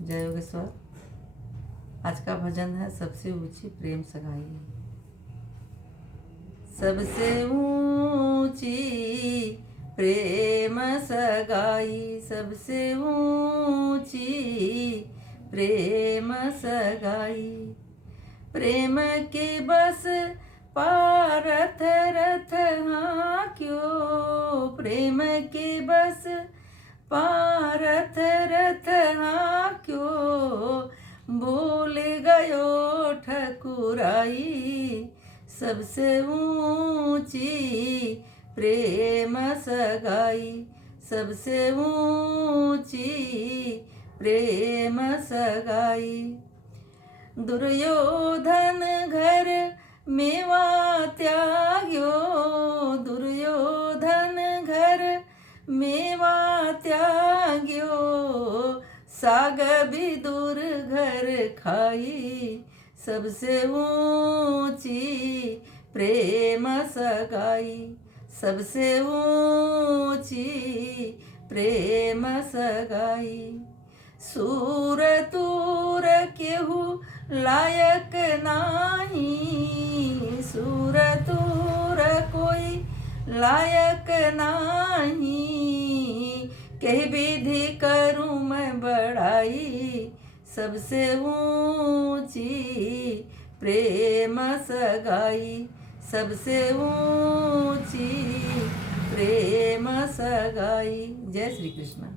जय योगेश्वर। आज का भजन है सबसे ऊंची प्रेम सगाई। सबसे ऊंची प्रेम सगाई, सबसे ऊंची प्रेम सगाई। प्रेम के बस पारथ रथ हाँ क्यों, प्रेम के बस पारथ रथ हाँ क्यों, भूल गयो ठकुराई। सबसे ऊंची प्रेम सगाई, सबसे ऊंची प्रेम सगाई। दुर्योधन घर मेवा त्याग्यो, दुर्योधन घर मेवा त्याग्यो, साग विदुर घर खाई। सबसे ऊंची प्रेम सगाई, सबसे ऊंची प्रेम सगाई। सूर तूर केहू लायक नाही, सूर तूर कोई लायक नाही, कह विधि करूँ मैं बढ़ाई। सबसे ऊंची प्रेम सगाई, सबसे ऊंची प्रेम सगाई। जय श्री कृष्ण।